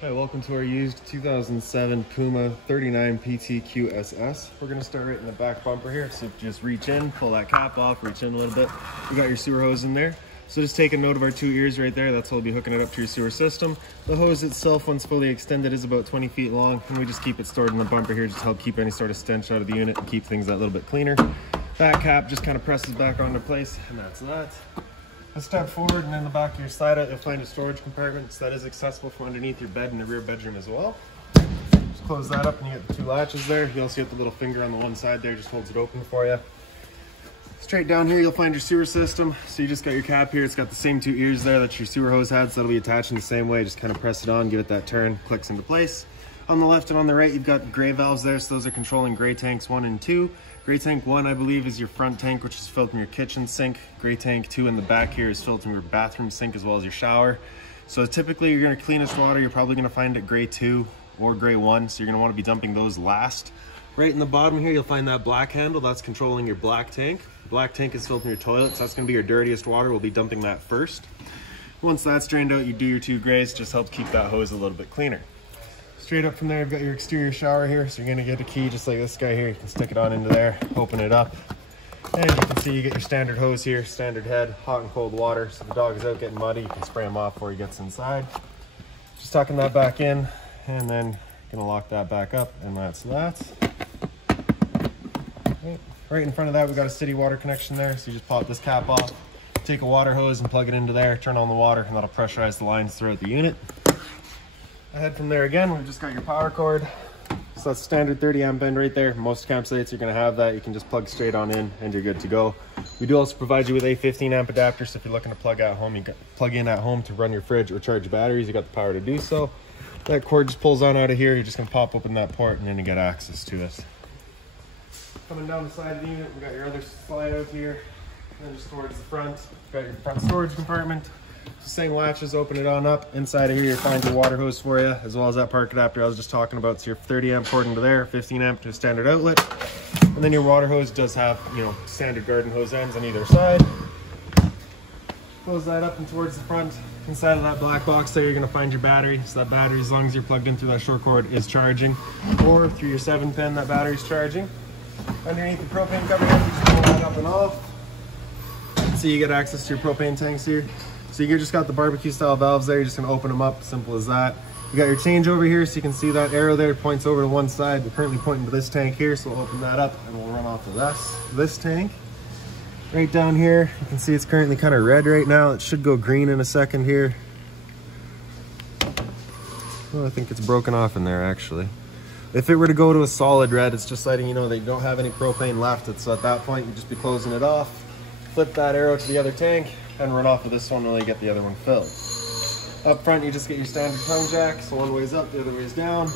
Hi, welcome to our used 2007 Puma 39PTQSS. We're going to start right in the back bumper here. So just reach in, pull that cap off, reach in a little bit. You got your sewer hose in there. So just take a note of our two ears right there. That's how we'll be hooking it up to your sewer system. The hose itself, once fully extended, is about 20 feet long, and we just keep it stored in the bumper here just to help keep any sort of stench out of the unit and keep things a little bit cleaner. That cap just kind of presses back onto place, and that's that. A step forward, and in the back of your slide out, you'll find a storage compartment that is accessible from underneath your bed in the rear bedroom as well. Just close that up and you get the two latches there. You also get the little finger on the one side there, just holds it open for you. Straight down here, you'll find your sewer system. So you just got your cap here. It's got the same two ears there that your sewer hose had, so that'll be attached in the same way. Just kind of press it on, give it that turn, clicks into place. On the left and on the right, you've got gray valves there, so those are controlling gray tanks 1 and 2. Gray tank 1, I believe, is your front tank, which is filled from your kitchen sink. Gray tank 2 in the back here is filled from your bathroom sink as well as your shower. So typically, you're going to cleanest water, you're probably going to find it gray 2 or gray 1, so you're going to want to be dumping those last. Right in the bottom here, you'll find that black handle. That's controlling your black tank. The black tank is filled from your toilet, so that's going to be your dirtiest water. We'll be dumping that first. Once that's drained out, you do your two grays, just helps keep that hose a little bit cleaner. Straight up from there, you've got your exterior shower here, so you're going to get a key just like this guy here. You can stick it on into there, open it up, and you can see you get your standard hose here, standard head, hot and cold water. So if the dog is out getting muddy, you can spray him off before he gets inside. Just tucking that back in, and then going to lock that back up, and that's that. Right in front of that, we've got a city water connection there, so you just pop this cap off, take a water hose and plug it into there, turn on the water, and that'll pressurize the lines throughout the unit. Ahead from there again, we've just got your power cord. So that's standard 30 amp end right there. Most campsites you're going to have that. You can just plug straight on in and you're good to go. We do also provide you with a 15 amp adapter, so if you're looking to plug at home, you can plug in at home to run your fridge or charge your batteries. You got the power to do so. That cord just pulls on out of here. You're just going to pop open that port and then you get access to it. Coming down the side of the unit, we've got your other slide out here, and then just towards the front, you've got your front storage compartment. Same latches, open it on up. Inside of here, you'll find your water hose for you, as well as that park adapter I was just talking about. So your 30 amp cord into there, 15 amp to a standard outlet. And then your water hose does have, standard garden hose ends on either side. Close that up and towards the front. Inside of that black box there, you're going to find your battery. So that battery, as long as you're plugged in through that short cord, is charging. Or through your 7-pin, that battery's charging. Underneath the propane cover here, you just pull that up and off. So you get access to your propane tanks here. So you just got the barbecue style valves there. You're just gonna open them up, simple as that. You got your change over here, so you can see that arrow there points over to one side. We're currently pointing to this tank here, so we'll open that up and we'll run off of this tank. Right down here, you can see it's currently kind of red right now. It should go green in a second here. Well, I think it's broken off in there actually. If it were to go to a solid red, it's just letting you know that you don't have any propane left. So at that point, you just be closing it off, flip that arrow to the other tank, and run off of this one while you get the other one filled. Up front, you just get your standard tongue jack. So one way's up, the other way's down.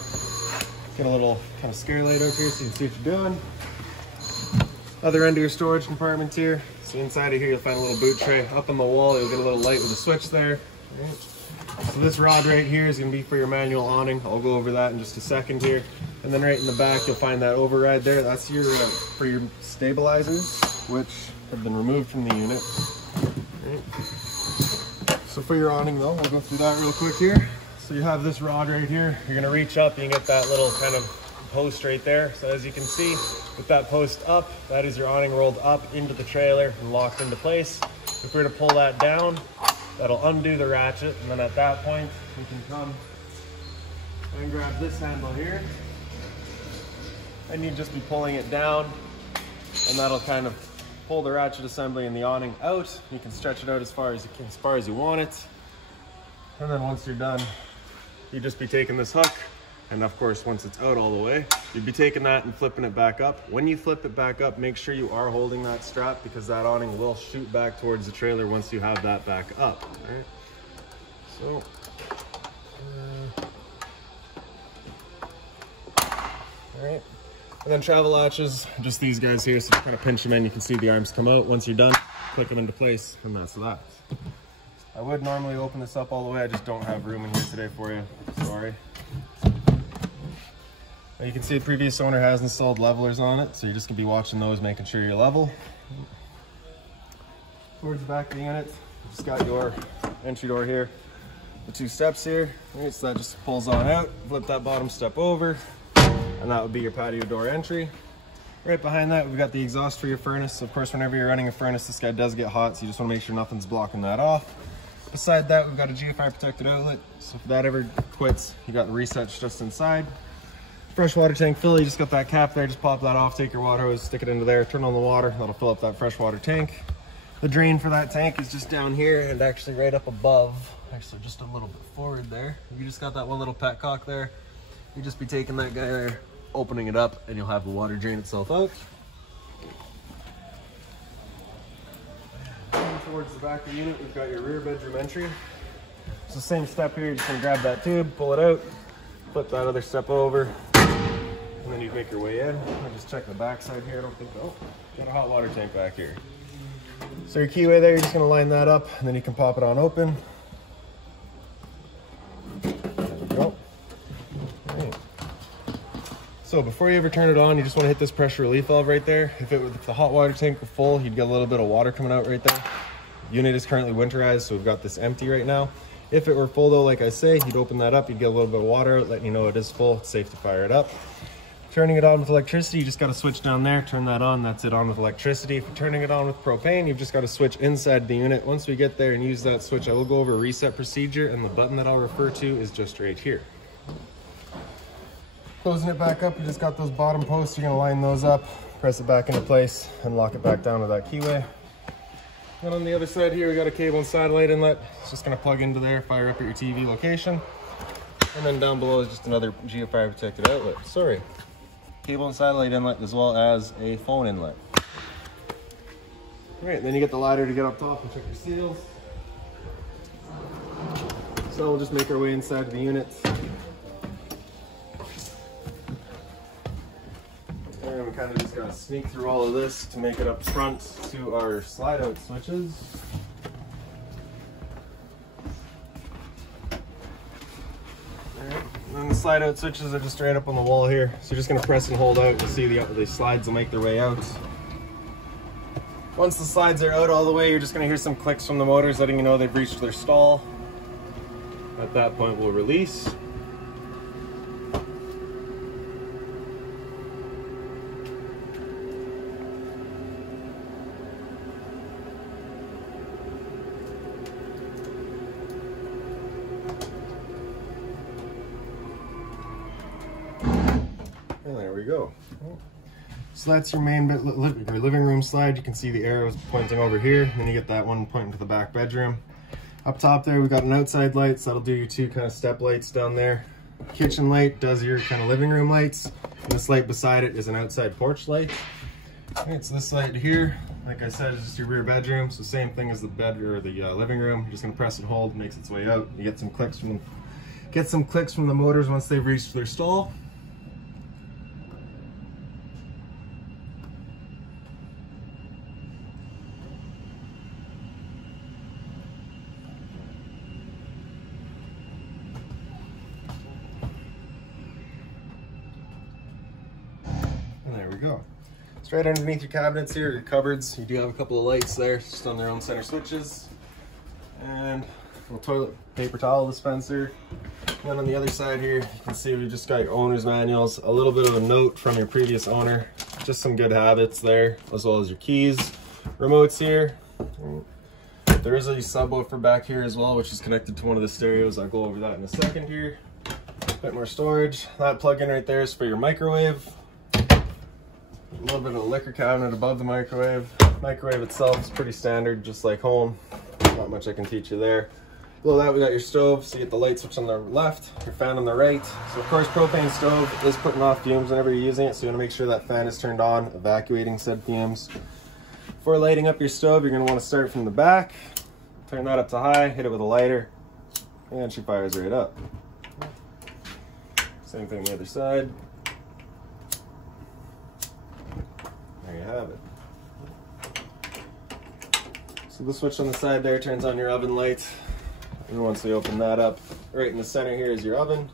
Get a little kind of scare light out here so you can see what you're doing. Other end of your storage compartment here. So inside of here, you'll find a little boot tray. Up on the wall, you'll get a little light with a switch there. So this rod right here is going to be for your manual awning. I'll go over that in just a second here. And then right in the back, you'll find that override there. That's your for your stabilizers, which have been removed from the unit. Right. So for your awning though, we'll go through that real quick here. So you have this rod right here. You're going to reach up, you can get that little kind of post right there. So as you can see, with that post up, that is your awning rolled up into the trailer and locked into place. If we were to pull that down, that'll undo the ratchet, and then at that point, you can come and grab this handle here, and you just be pulling it down, and that'll kind of pull the ratchet assembly and the awning out. You can stretch it out as far as you want it, and then once you're done, you just be taking this hook, and of course, once it's out all the way, you'd be taking that and flipping it back up. When you flip it back up, make sure you are holding that strap, because that awning will shoot back towards the trailer once you have that back up. All right. So, all right. And then travel latches, just these guys here. So just kind of pinch them in. You can see the arms come out. Once you're done, click them into place, and that's that. I would normally open this up all the way. I just don't have room in here today for you. Sorry. You can see the previous owner has installed levelers on it, so you're just going to be watching those, making sure you're level. Towards the back of the unit, you just got your entry door here. the 2 steps here. All right, so that just pulls on out. Flip that bottom step over, and that would be your patio door entry. Right behind that, we've got the exhaust for your furnace. So of course, whenever you're running a furnace, this guy does get hot, so you just want to make sure nothing's blocking that off. Beside that, we've got a GFI protected outlet. So if that ever quits, you got the resets just inside. Fresh water tank fill, you just got that cap there. Just pop that off, take your water hose, stick it into there, turn on the water. That'll fill up that fresh water tank. The drain for that tank is just down here and actually right up above. Actually, just a little bit forward there. You just got that one little petcock there. You just be taking that guy there, opening it up, and you'll have the water drain itself out. Moving towards the back of the unit, we've got your rear bedroom entry. It's the same step here. You're just gonna grab that tube, pull it out, flip that other step over, and then you make your way in. I'll just check the back side here. I don't think, oh, got a hot water tank back here. So your keyway there, you're just gonna line that up, and then you can pop it on open. So before you ever turn it on, you just want to hit this pressure relief valve right there. If the hot water tank were full, you'd get a little bit of water coming out right there. Unit is currently winterized, so we've got this empty right now. If it were full though, like I say, you'd open that up, you'd get a little bit of water out, letting you know it is full. It's safe to fire it up. Turning it on with electricity, you just got to switch down there, turn that on, that's it on with electricity. If you're turning it on with propane, you've just got to switch inside the unit. Once we get there and use that switch, I will go over a reset procedure, and the button that I'll refer to is just right here. Closing it back up, you just got those bottom posts, you're gonna line those up, press it back into place, and lock it back down to that keyway. And on the other side here, we got a cable and satellite inlet. It's just gonna plug into there, fire up at your TV location. And then down below is just another GFI protected outlet. Sorry. Cable and satellite inlet as well as a phone inlet. All right, then you get the ladder to get up top and check your seals. So we'll just make our way inside the unit. And we kind of just gotta sneak through all of this to make it up front to our slide out switches. Alright, and then the slide out switches are just straight up on the wall here. So you're just gonna press and hold out. You'll see the slides will make their way out. Once the slides are out all the way, you're just gonna hear some clicks from the motors letting you know they've reached their stall. At that point, we'll release. And there we go. So that's your main bit, your living room slide. You can see the arrows pointing over here. Then you get that one pointing to the back bedroom. Up top there, we've got an outside light, so that'll do your 2 kind of step lights down there. Kitchen light does your kind of living room lights. And this light beside it is an outside porch light. Alright, so this light here, like I said, is just your rear bedroom. So same thing as the bed or the living room. You're just gonna press and hold, makes its way out. You get some clicks from the motors once they've reached their stall. There we go. Straight underneath your cabinets here, your cupboards, you do have a couple of lights there, just on their own center switches. And a little toilet paper towel dispenser. And then on the other side here, you can see we just got your owner's manuals, a little bit of a note from your previous owner, just some good habits there, as well as your keys. Remotes here. There is a subwoofer back here as well, which is connected to one of the stereos. I'll go over that in a second here. A bit more storage. That plug-in right there is for your microwave. A little bit of a liquor cabinet above the microwave. Microwave itself is pretty standard, just like home. Not much I can teach you there. Below that, we got your stove, so you get the light switch on the left, your fan on the right. So of course, propane stove is putting off fumes whenever you're using it, so you want to make sure that fan is turned on, evacuating said fumes. Before lighting up your stove, you're going to want to start from the back. Turn that up to high, hit it with a lighter, and she fires right up. Same thing on the other side. There you have it. So the switch on the side there turns on your oven light. And once we open that up, right in the center here is your oven.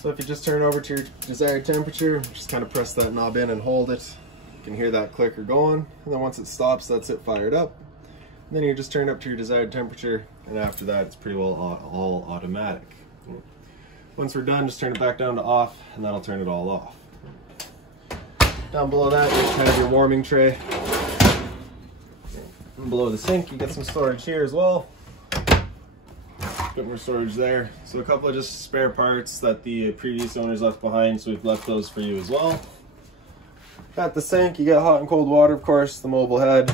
So if you just turn over to your desired temperature, just kind of press that knob in and hold it. You can hear that clicker going. And then once it stops, that's it fired up. And then you just turn up to your desired temperature, and after that it's pretty well all automatic. Once we're done, just turn it back down to off, and that'll turn it all off. Down below that is kind of your warming tray. And below the sink, you get some storage here as well. Bit more storage there. So a couple of just spare parts that the previous owners left behind, so we've left those for you as well. At the sink, you get hot and cold water, of course, the mobile head.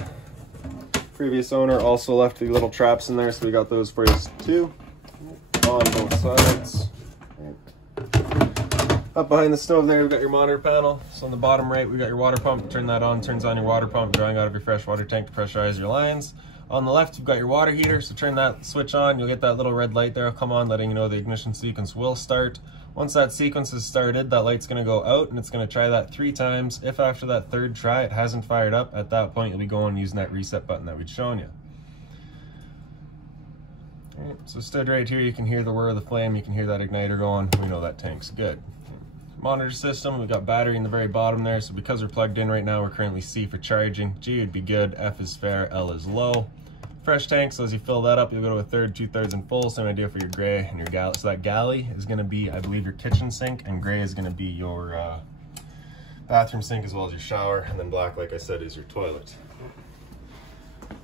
Previous owner also left the little traps in there, so we got those for you too. On both sides. Up behind the stove there, we've got your monitor panel. So on the bottom right, we've got your water pump. Turn that on, turns on your water pump, drawing out of your fresh water tank to pressurize your lines. On the left, you've got your water heater, so turn that switch on. You'll get that little red light there come on, letting you know the ignition sequence will start. Once that sequence is started, that light's gonna go out, and it's gonna try that 3 times. If after that 3rd try it hasn't fired up, at that point you'll be going using that reset button that we'd shown you. All right, so stood right here, you can hear the whir of the flame, you can hear that igniter going. We know that tank's good. Monitor system, we've got battery in the very bottom there, so because we're plugged in right now, we're currently C for charging. G would be good, F is fair, L is low. Fresh tank, so as you fill that up, you'll go to a 1/3, 2/3 and full. Same idea for your gray and your galley. So that galley is gonna be, I believe, your kitchen sink, and gray is gonna be your bathroom sink as well as your shower, and then black, like I said, is your toilet.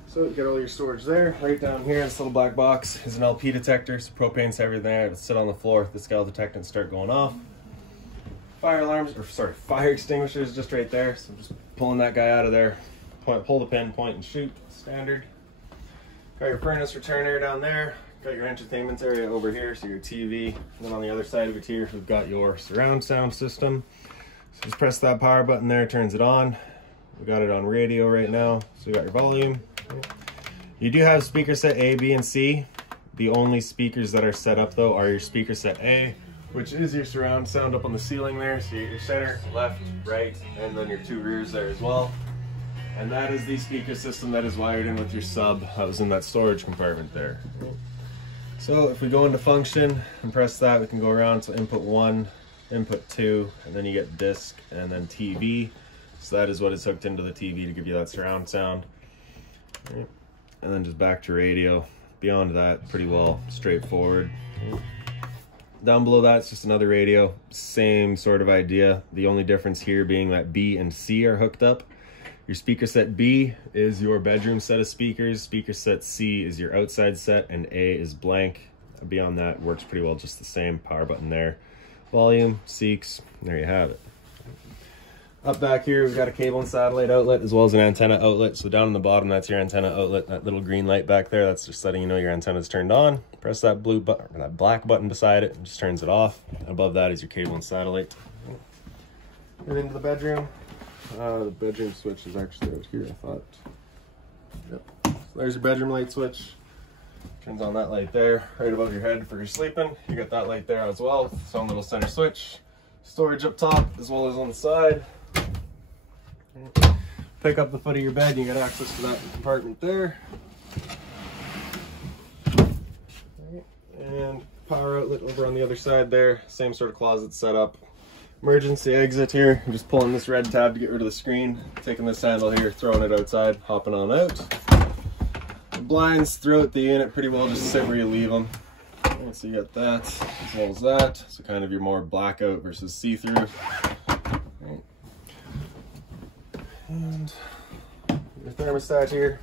So you get all your storage there. Right down here, this little black box is an LP detector, so propane's heavier there. It'll sit on the floor, the scale detect and start going off. Fire alarms, or sorry, fire extinguishers just right there. So just pulling that guy out of there, pull the pin, point and shoot, standard. Got your furnace returner down there. Got your entertainment area over here, so your TV. And then on the other side of it here, we've got your surround sound system. So just press that power button there, turns it on. We got it on radio right now, so you got your volume. You do have speaker set A, B, and C. The only speakers that are set up though are your speaker set A, which is your surround sound up on the ceiling there. So you get your center, left, right, and then your 2 rears there as well. And that is the speaker system that is wired in with your sub that was in that storage compartment there. So if we go into function and press that, we can go around to input 1, input 2, and then you get disc and then TV. So that is what is hooked into the TV to give you that surround sound. And then just back to radio. Beyond that, pretty well straightforward. Down below that, it's just another radio. Same sort of idea. The only difference here being that B and C are hooked up. Your speaker set B is your bedroom set of speakers. Speaker set C is your outside set, and A is blank. Beyond that, works pretty well just the same. Power button there. Volume, Seeks, there you have it. Up back here, we've got a cable and satellite outlet as well as an antenna outlet. So down in the bottom, that's your antenna outlet. That little green light back there, that's just letting you know your antenna's turned on. Press that blue button, or that black button beside it, and just turns it off. Above that is your cable and satellite. Get into the bedroom. The bedroom switch is actually out here, I thought. Yep. So there's your bedroom light switch. Turns on that light there, right above your head for your sleeping. You got that light there as well, with its own little center switch. Storage up top as well as on the side. Pick up the foot of your bed, and you got access to that compartment there. And power outlet over on the other side there. Same sort of closet setup. Emergency exit here. I'm just pulling this red tab to get rid of the screen. Taking this handle here, throwing it outside, hopping on out. The blinds throughout the unit pretty well just sit where you leave them. And so you got that as well as that. So kind of your more blackout versus see-through. Right. And your thermostat here.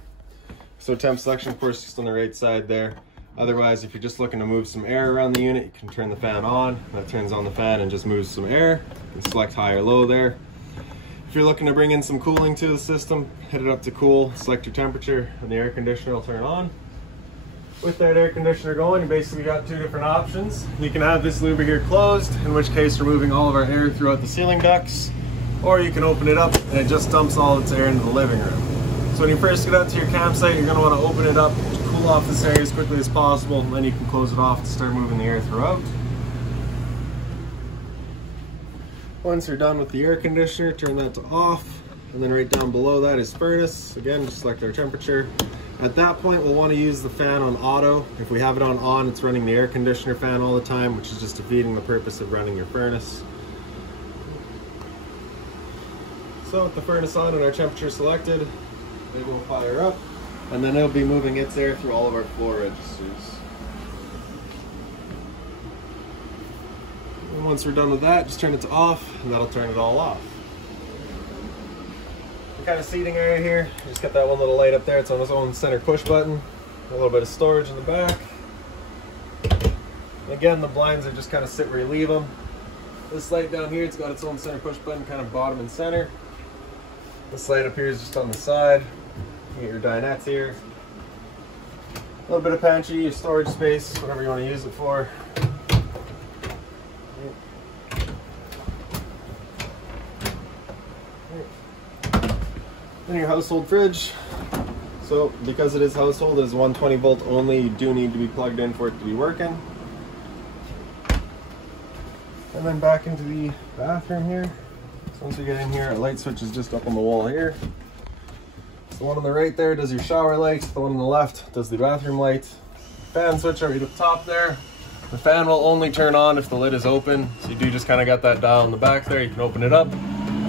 So temp selection, of course, just on the right side there. Otherwise, if you're just looking to move some air around the unit, you can turn the fan on. That turns on the fan and just moves some air. You can select high or low there. If you're looking to bring in some cooling to the system, hit it up to cool, select your temperature, and the air conditioner will turn on. With that air conditioner going, you basically got 2 different options. You can have this louver here closed, in which case removing all of our air throughout the ceiling ducts, or you can open it up and it just dumps all its air into the living room. So when you first get out to your campsite, you're going to want to open it up, cool off this area as quickly as possible, and then you can close it off to start moving the air throughout. Once you're done with the air conditioner, turn that to off, and then right down below that is furnace. Again, just select our temperature. At that point, we'll want to use the fan on auto. If we have it on, it's running the air conditioner fan all the time, which is just defeating the purpose of running your furnace. So with the furnace on and our temperature selected, it will fire up. And then it'll be moving its air through all of our floor registers. And once we're done with that, just turn it to off, and that'll turn it all off. The kind of seating area here, you just got that one little light up there. It's on its own center push button. A little bit of storage in the back. And again, the blinds are just kind of sit where you leave them. This light down here, it's got its own center push button, kind of bottom and center. This light up here is just on the side. You get your dinettes here. A little bit of pantry, your storage space, whatever you want to use it for. Then your household fridge. So because it is household, it is 120 volt only. You do need to be plugged in for it to be working. And then back into the bathroom here. So once you get in here, a light switch is just up on the wall here. The one on the right there does your shower light. The one on the left does the bathroom light. Fan switch right at the top there. The fan will only turn on if the lid is open. So you do just kind of got that dial in the back there. You can open it up.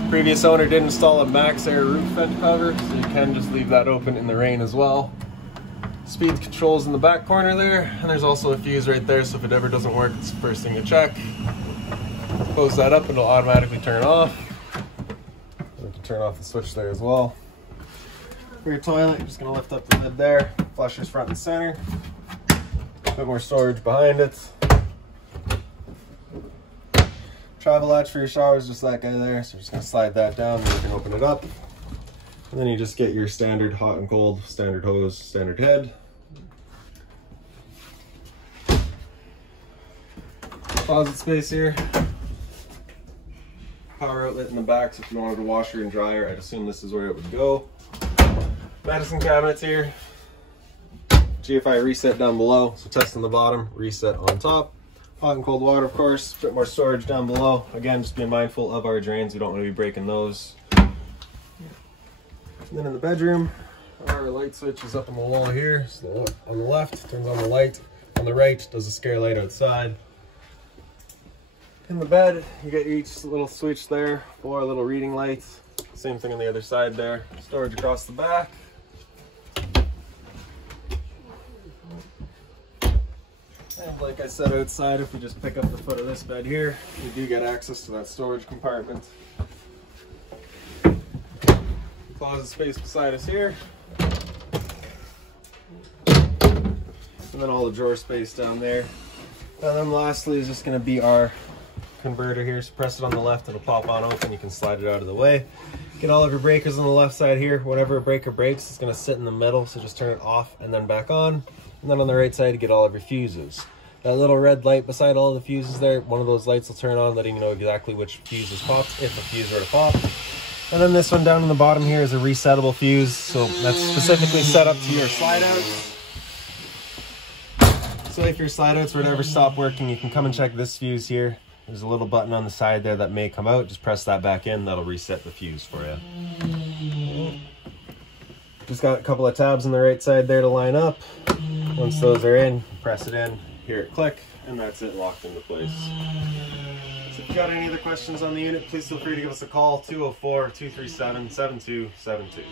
Previous owner did install a max air roof vent cover, so you can just leave that open in the rain as well. Speed controls in the back corner there, and there's also a fuse right there, so if it ever doesn't work, it's the first thing to check. Close that up and it'll automatically turn off. You can turn off the switch there as well. For your toilet, you're just going to lift up the lid there, flushers front and center. A bit more storage behind it. Travel latch for your shower is just that guy there, so we're just going to slide that down and you can open it up. And then you just get your standard hot and cold, standard hose, standard head. Closet space here. Power outlet in the back, so if you wanted a washer and dryer, I'd assume this is where it would go. Medicine cabinets here. GFI reset down below, so test on the bottom, reset on top. Hot and cold water, of course. A bit more storage down below. Again, just being mindful of our drains. We don't want to be breaking those. And then in the bedroom, our light switch is up on the wall here. So on the left, turns on the light. On the right, does a scare light outside. In the bed, you get each little switch there for a little reading light. Same thing on the other side there. Storage across the back. And like I said, outside, if we just pick up the foot of this bed here, you do get access to that storage compartment. Closet space beside us here. And then all the drawer space down there. And then lastly is just going to be our converter here. So press it on the left, it'll pop on open. You can slide it out of the way. Get all of your breakers on the left side here. Whenever a breaker breaks, it's going to sit in the middle. So just turn it off and then back on. And then on the right side, you get all of your fuses. That little red light beside all the fuses there, one of those lights will turn on, letting you know exactly which fuse is popped, if a fuse were to pop. And then this one down in the bottom here is a resettable fuse. So that's specifically set up to your slide outs. So if your slide outs were to ever stop working, you can come and check this fuse here. There's a little button on the side there that may come out. Just press that back in, that'll reset the fuse for you. Just got a couple of tabs on the right side there to line up. Once those are in, press it in, hear it click, and that's it, locked into place. So if you got any other questions on the unit, please feel free to give us a call, 204-237-7272.